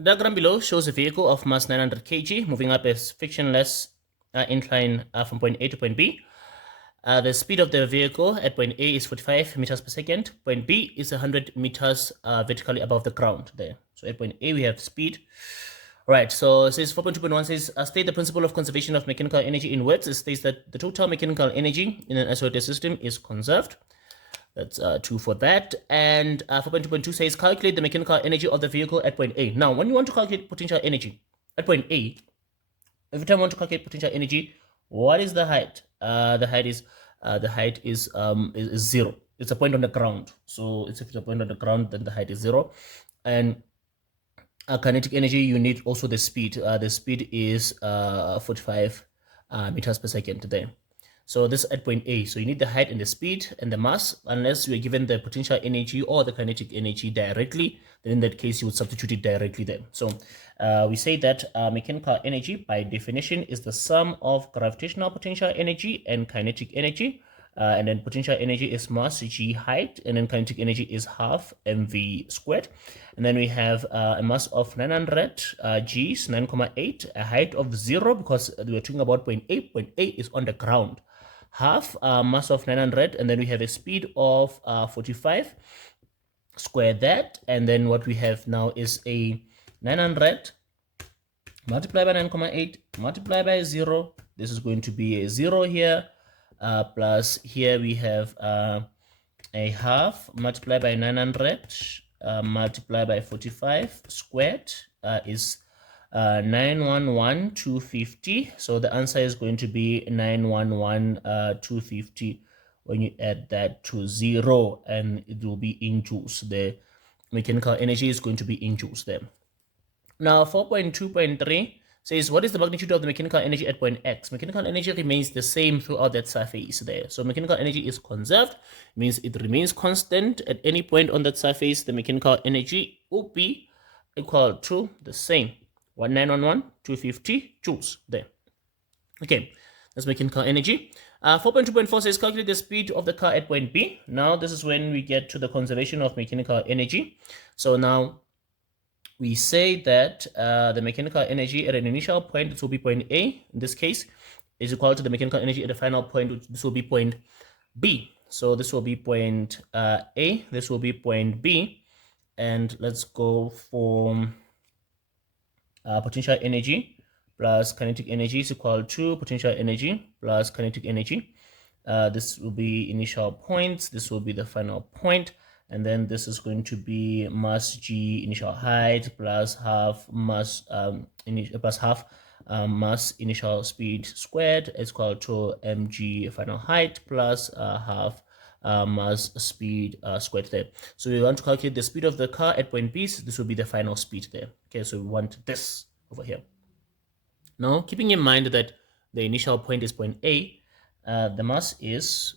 The diagram below shows a vehicle of mass 900 kg moving up a frictionless incline from point A to point B. The speed of the vehicle at point A is 45 meters per second. Point B is 100 meters vertically above the ground there. So at point A, we have speed. Right, so it says 4.2.1 says, state the principle of conservation of mechanical energy in words. It states that the total mechanical energy in an isolated system is conserved. That's 2 for that. And 4.2.2 says, calculate the mechanical energy of the vehicle at point A. Now, when you want to calculate potential energy at point A, every time you want to calculate potential energy, what is the height? The height is 0. It's a point on the ground. So if it's a point on the ground, then the height is 0. And kinetic energy, you need also the speed. The speed is 45 meters per second there. So this at point A. So you need the height and the speed and the mass, unless you are given the potential energy or the kinetic energy directly. Then in that case, you would substitute it directly there. So we say that mechanical energy, by definition, is the sum of gravitational potential energy and kinetic energy. And then potential energy is mass g height, and then kinetic energy is half mv squared. And then we have a mass of 900 g is 9,8, a height of 0 because we are talking about point A. Point A is on the ground. Half mass of 900, and then we have a speed of 45. Square that, and then what we have now is a 900 multiplied by 9,8 multiplied by 0. This is going to be a 0 here. Plus here we have a half multiplied by 900 multiplied by 45 squared is 911,250. So the answer is going to be 911,250 when you add that to 0, and it will be in joules. The mechanical energy is going to be in joules there. Now 4.2.3 says, what is the magnitude of the mechanical energy at point X? Mechanical energy remains the same throughout that surface there. So mechanical energy is conserved, means it remains constant at any point on that surface. The mechanical energy will be equal to the same, 1911,250 joules there. Okay, that's mechanical energy. 4.2.4 says, calculate the speed of the car at point B. Now this is when we get to the conservation of mechanical energy. So now we say that the mechanical energy at an initial point, this will be point A in this case, is equal to the mechanical energy at the final point, which this will be point B. So this will be point A, this will be point B, and let's go for potential energy plus kinetic energy is equal to potential energy plus kinetic energy. This will be initial points, this will be the final point. And then this is going to be mass g initial height plus half mass mass initial speed squared is equal to mg final height plus half mass speed squared there. So we want to calculate the speed of the car at point B. So this will be the final speed there. Okay, so we want this over here. Now, keeping in mind that the initial point is point A, the mass is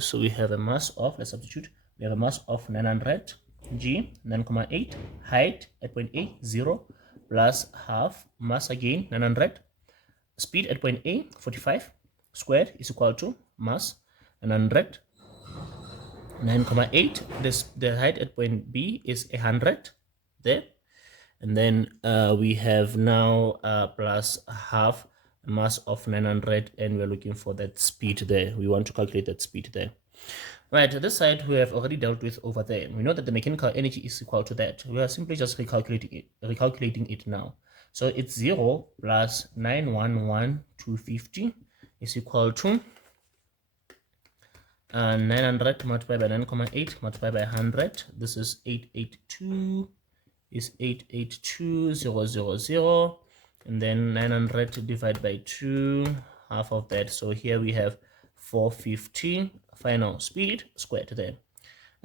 so we have a mass of, let's substitute. We have a mass of 900 g, 9,8, height at point A, 0, plus half mass again, 900, speed at point A, 45, squared is equal to mass, 900, 9,8, the height at point B is 100, there. And then we have now plus half mass of 900, and we're looking for that speed there. We want to calculate that speed there. Right, this side we have already dealt with over there. We know that the mechanical energy is equal to that. We are simply just recalculating it now. So it's 0 plus 911,250 is equal to 900 multiplied by 9,8 multiplied by 100. This is 882 is 882,000, and then 900 divided by 2, half of that. So here we have 450 final speed squared there.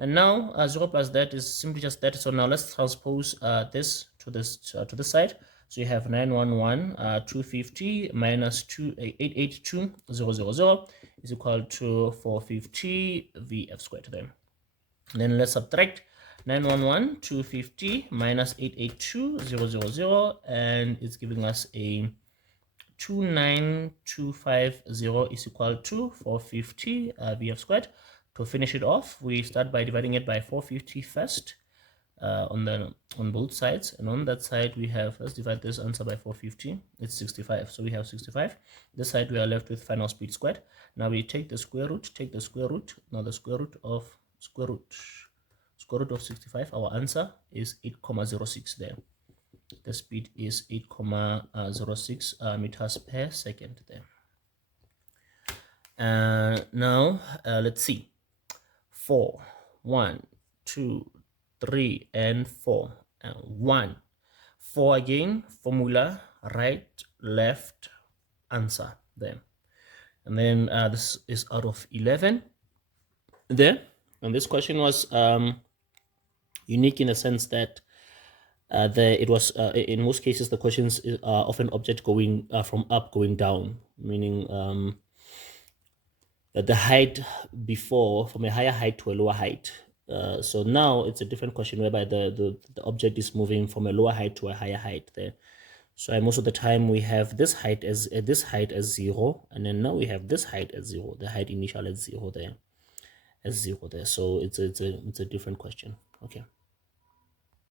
And now 0 plus that is simply just that. So now let's transpose this to this side. So you have 911,250 minus 882,000 is equal to 450 VF squared there. And then let's subtract 911,250 minus 882,000, and it's giving us a 29250 is equal to 450 VF squared. To finish it off, we start by dividing it by 450 first. on both sides, and on that side we have, let's divide this answer by 450, it's 65. So we have 65. This side we are left with final speed squared. Now we take the square root, now the square root of 65. Our answer is 8,06 there. The speed is 8,06 meters per second there. Now let's see. 4, 1, 2, 3, and 4, and 1. 4 again, formula, right, left, answer there. And then this is out of 11 there. And this question was unique in the sense that it was in most cases the questions are often object going from up going down, meaning that the height before from a higher height to a lower height. So now it's a different question whereby the object is moving from a lower height to a higher height there. So most of the time we have this height as 0, and then now we have this height as 0, the height initial as 0 there, So it's a different question. Okay.